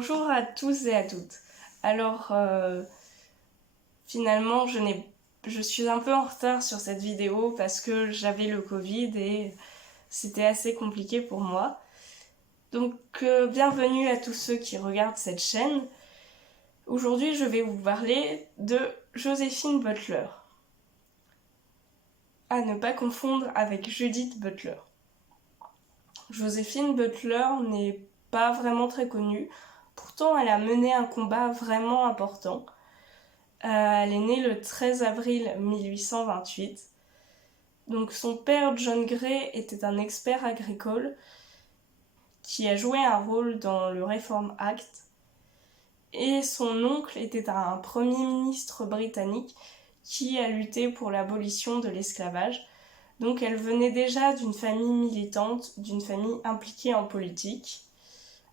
Bonjour à tous et à toutes. Alors, finalement, je suis un peu en retard sur cette vidéo parce que j'avais le Covid et c'était assez compliqué pour moi. Donc, bienvenue à tous ceux qui regardent cette chaîne. Aujourd'hui, je vais vous parler de Joséphine Butler. À ne pas confondre avec Judith Butler. Joséphine Butler n'est pas vraiment très connue, pourtant elle a mené un combat vraiment important. Elle est née le 13 avril 1828. Donc son père John Gray était un expert agricole qui a joué un rôle dans le Reform Act. Et son oncle était un premier ministre britannique qui a lutté pour l'abolition de l'esclavage. Donc elle venait déjà d'une famille militante, d'une famille impliquée en politique.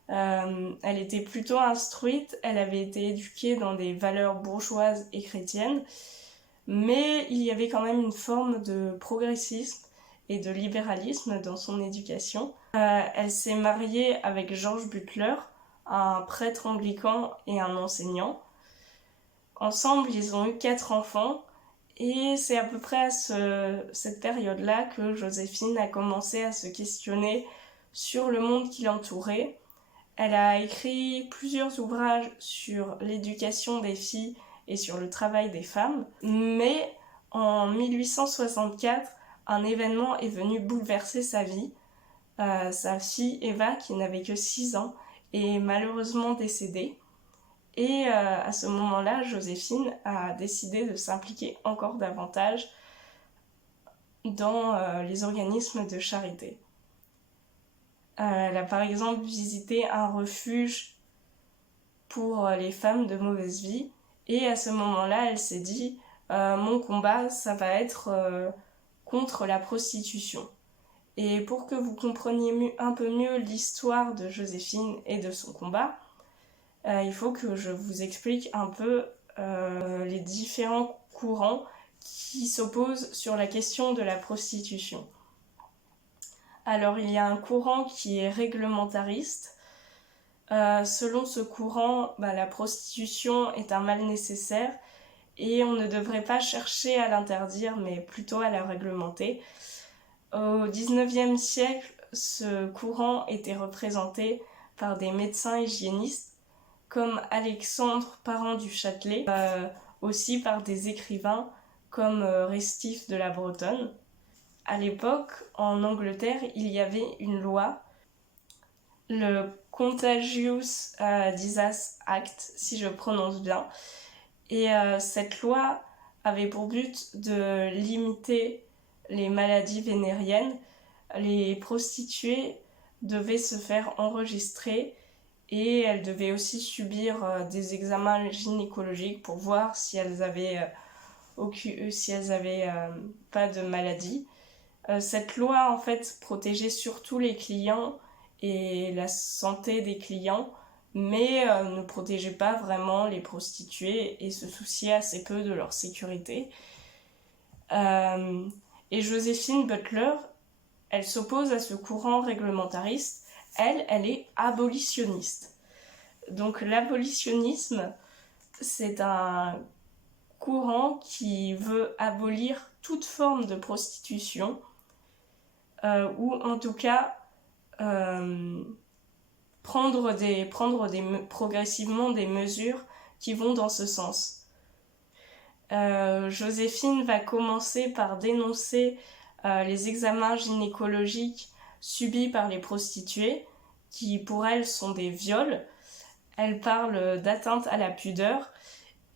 Elle était plutôt instruite, elle avait été éduquée dans des valeurs bourgeoises et chrétiennes, mais il y avait quand même une forme de progressisme et de libéralisme dans son éducation. Elle s'est mariée avec George Butler, un prêtre anglican et un enseignant. Ensemble, ils ont eu 4 enfants, et c'est à peu près à cette période-là que Joséphine a commencé à se questionner sur le monde qui l'entourait. Elle a écrit plusieurs ouvrages sur l'éducation des filles et sur le travail des femmes, mais en 1864, un événement est venu bouleverser sa vie. Sa fille Eva, qui n'avait que 6 ans, est malheureusement décédée. Et à ce moment-là, Joséphine a décidé de s'impliquer encore davantage dans les organismes de charité. Elle a par exemple visité un refuge pour les femmes de mauvaise vie, et à ce moment-là, elle s'est dit mon combat, ça va être contre la prostitution. Et pour que vous compreniez un peu mieux l'histoire de Joséphine et de son combat, il faut que je vous explique un peu les différents courants qui s'opposent sur la question de la prostitution. Alors, il y a un courant qui est réglementariste. Selon ce courant, la prostitution est un mal nécessaire et on ne devrait pas chercher à l'interdire, mais plutôt à la réglementer. Au XIXe siècle, ce courant était représenté par des médecins hygiénistes comme Alexandre Parent du Châtelet, aussi par des écrivains comme Restif de la Bretonne. À l'époque, en Angleterre, il y avait une loi, le Contagious Disease Act, si je prononce bien. Et cette loi avait pour but de limiter les maladies vénériennes. Les prostituées devaient se faire enregistrer et elles devaient aussi subir des examens gynécologiques pour voir si elles avaient pas de maladie. Cette loi en fait protégeait surtout les clients et la santé des clients, mais ne protégeait pas vraiment les prostituées et se souciait assez peu de leur sécurité. Et Joséphine Butler, elle s'oppose à ce courant réglementariste. Elle est abolitionniste. Donc l'abolitionnisme, c'est un courant qui veut abolir toute forme de prostitution, ou en tout cas prendre progressivement des mesures qui vont dans ce sens. Joséphine va commencer par dénoncer les examens gynécologiques subis par les prostituées, qui pour elle sont des viols. Elle parle d'atteinte à la pudeur,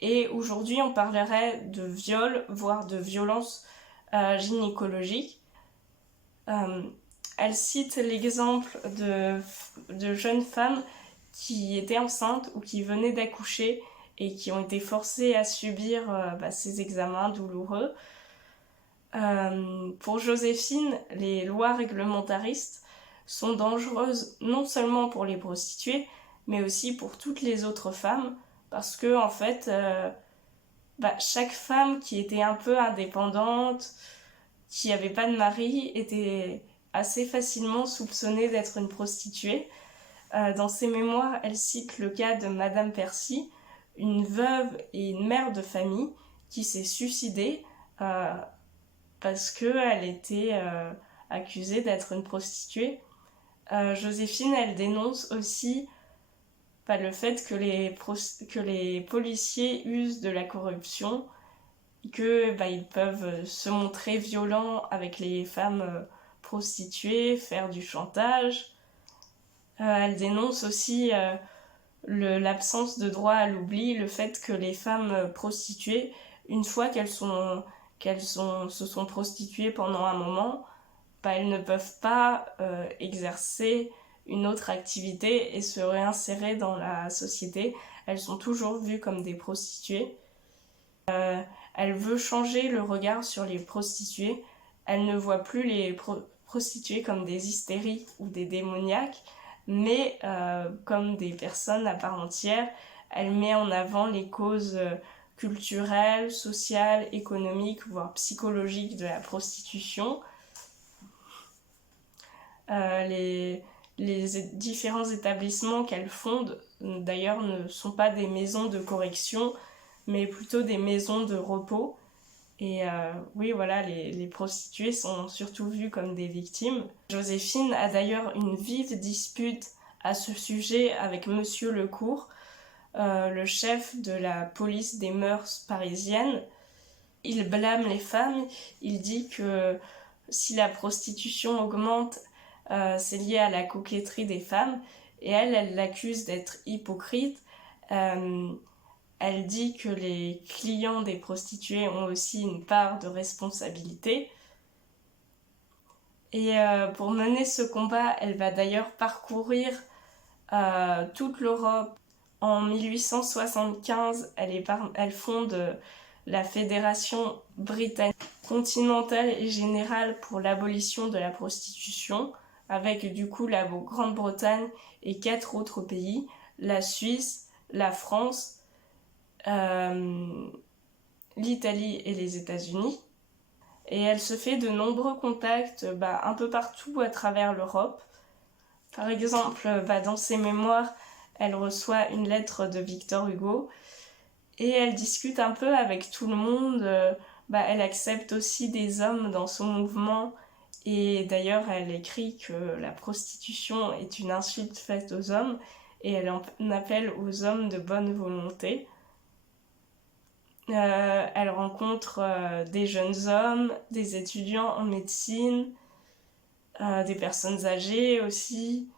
et aujourd'hui on parlerait de viol, voire de violence gynécologique. Elle cite l'exemple de jeunes femmes qui étaient enceintes ou qui venaient d'accoucher et qui ont été forcées à subir ces examens douloureux. Pour Joséphine, les lois réglementaristes sont dangereuses non seulement pour les prostituées, mais aussi pour toutes les autres femmes, parce que en fait, chaque femme qui était un peu indépendante, qui n'avait pas de mari, était assez facilement soupçonnée d'être une prostituée. Dans ses mémoires, elle cite le cas de Madame Percy, une veuve et une mère de famille qui s'est suicidée parce qu'elle était accusée d'être une prostituée. Joséphine, elle dénonce aussi le fait que les policiers usent de la corruption, que ils peuvent se montrer violents avec les femmes prostituées, faire du chantage. Elle dénonce aussi l'absence de droit à l'oubli, le fait que les femmes prostituées, une fois qu'elles se sont prostituées pendant un moment, elles ne peuvent pas exercer une autre activité et se réinsérer dans la société. Elles sont toujours vues comme des prostituées. Elle veut changer le regard sur les prostituées. Elle ne voit plus les prostituées comme des hystériques ou des démoniaques, mais comme des personnes à part entière. Elle met en avant les causes culturelles, sociales, économiques, voire psychologiques de la prostitution. Les différents établissements qu'elle fonde, d'ailleurs, ne sont pas des maisons de correction, mais plutôt des maisons de repos. Et oui, voilà, les prostituées sont surtout vues comme des victimes. Joséphine a d'ailleurs une vive dispute à ce sujet avec Monsieur Lecourt, le chef de la police des mœurs parisiennes. Il blâme les femmes, il dit que si la prostitution augmente, c'est lié à la coquetterie des femmes, et elle l'accuse d'être hypocrite. Elle dit que les clients des prostituées ont aussi une part de responsabilité. Et pour mener ce combat, elle va d'ailleurs parcourir toute l'Europe. En 1875, elle fonde la Fédération britannique continentale et générale pour l'abolition de la prostitution, avec du coup la Grande-Bretagne et 4 autres pays, la Suisse, la France, l'Italie et les États-Unis. Et elle se fait de nombreux contacts un peu partout à travers l'Europe. Par exemple, dans ses mémoires, elle reçoit une lettre de Victor Hugo et elle discute un peu avec tout le monde. Elle accepte aussi des hommes dans son mouvement et d'ailleurs elle écrit que la prostitution est une insulte faite aux hommes et elle en appelle aux hommes de bonne volonté. Elle rencontre des jeunes hommes, des étudiants en médecine, des personnes âgées aussi.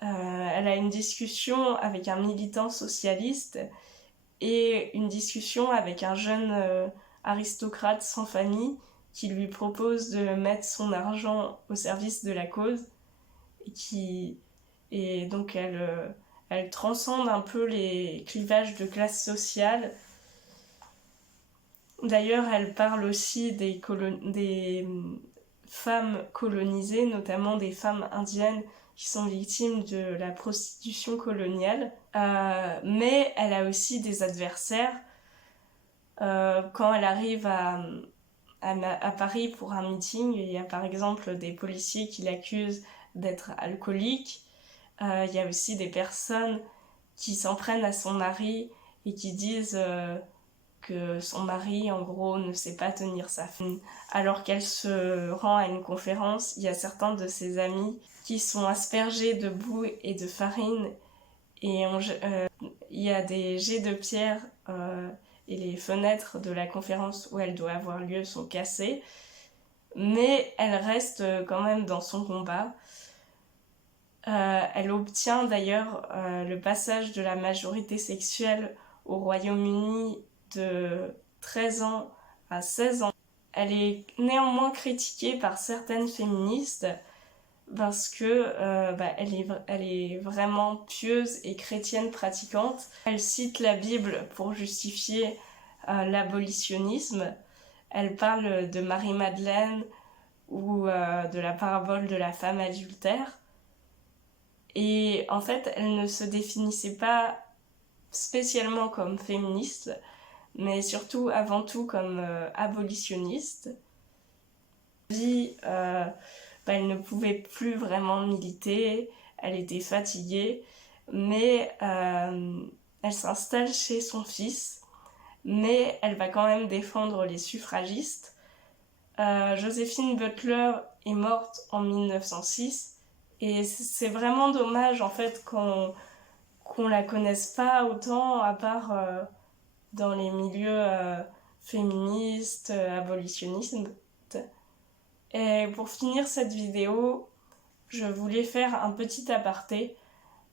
Elle a une discussion avec un militant socialiste et une discussion avec un jeune aristocrate sans famille qui lui propose de mettre son argent au service de la cause et donc elle transcende un peu les clivages de classe sociale. D'ailleurs, elle parle aussi des femmes colonisées, notamment des femmes indiennes qui sont victimes de la prostitution coloniale. Mais elle a aussi des adversaires. Quand elle arrive à Paris pour un meeting, il y a par exemple des policiers qui l'accusent d'être alcoolique. Il y a aussi des personnes qui s'en prennent à son mari et qui disent que son mari, en gros, ne sait pas tenir sa femme. Alors qu'elle se rend à une conférence, il y a certains de ses amis qui sont aspergés de boue et de farine et il y a des jets de pierre et les fenêtres de la conférence où elle doit avoir lieu sont cassées. Mais elle reste quand même dans son combat. Elle obtient d'ailleurs le passage de la majorité sexuelle au Royaume-Uni de 13 ans à 16 ans. Elle est néanmoins critiquée par certaines féministes parce que elle est vraiment pieuse et chrétienne pratiquante. Elle cite la Bible pour justifier l'abolitionnisme. Elle parle de Marie-Madeleine ou de la parabole de la femme adultère. Et en fait, elle ne se définissait pas spécialement comme féministe, mais surtout avant tout comme abolitionniste. Elle ne pouvait plus vraiment militer, elle était fatiguée, mais elle s'installe chez son fils, mais elle va quand même défendre les suffragistes. Joséphine Butler est morte en 1906 et c'est vraiment dommage en fait qu'on la connaisse pas autant à part dans les milieux féministes, abolitionnistes. Et pour finir cette vidéo, je voulais faire un petit aparté.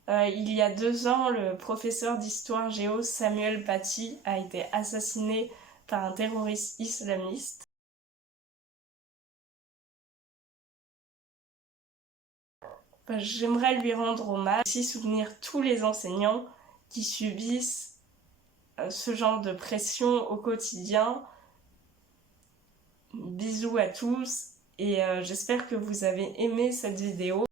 Il y a 2 ans, le professeur d'histoire géo Samuel Paty a été assassiné par un terroriste islamiste. J'aimerais lui rendre hommage, aussi soutenir tous les enseignants qui subissent ce genre de pression au quotidien. Bisous à tous et j'espère que vous avez aimé cette vidéo.